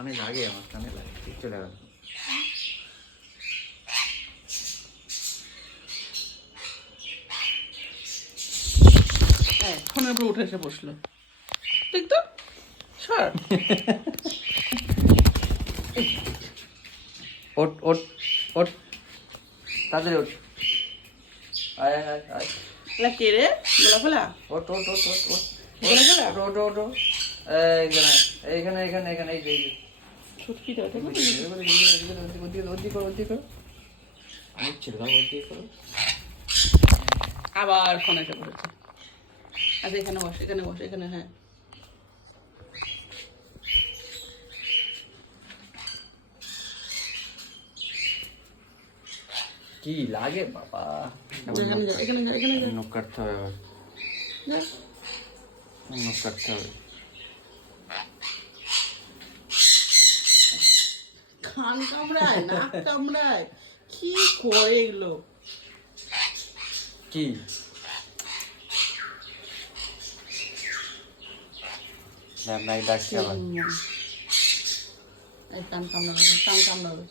কানে লাগে, আমার কানে লাগে, চলে গেল। ফোনের উপর উঠে এসে বসলো, দেখ তো সর। ওট ওট ওট, তাড়াতাড়ি ওট, আয় আয় আয় আয়, এলা কে রে? গোলা ফেলা ওট ওট ওট ওট ওট, গোলা ফেলা ওট ওট ওট, এইখানে এইখানে এইখানে এইখানে, এই যে এই যে ছুটকিটা ওটা ওদিকে করো, ওদিকে করো, অনেক ছিল, ওদিকে করো। আবার ফোনে এসে বসেছে। আচ্ছা এখানে বস, এখানে বস, এখানে। হ্যাঁ কি লাগে বাবা, এখানে যা, এখানে যা, এখানে যা। নখ কাটতে হবে আবার, যা। নখ কাটতে হবে। কান কামড়ায়, নাক কামড়ায়, কি করে এগুলো? কি নাই ডাকছে আবার, এই কান কামড়াবে, কান কামড়াবে।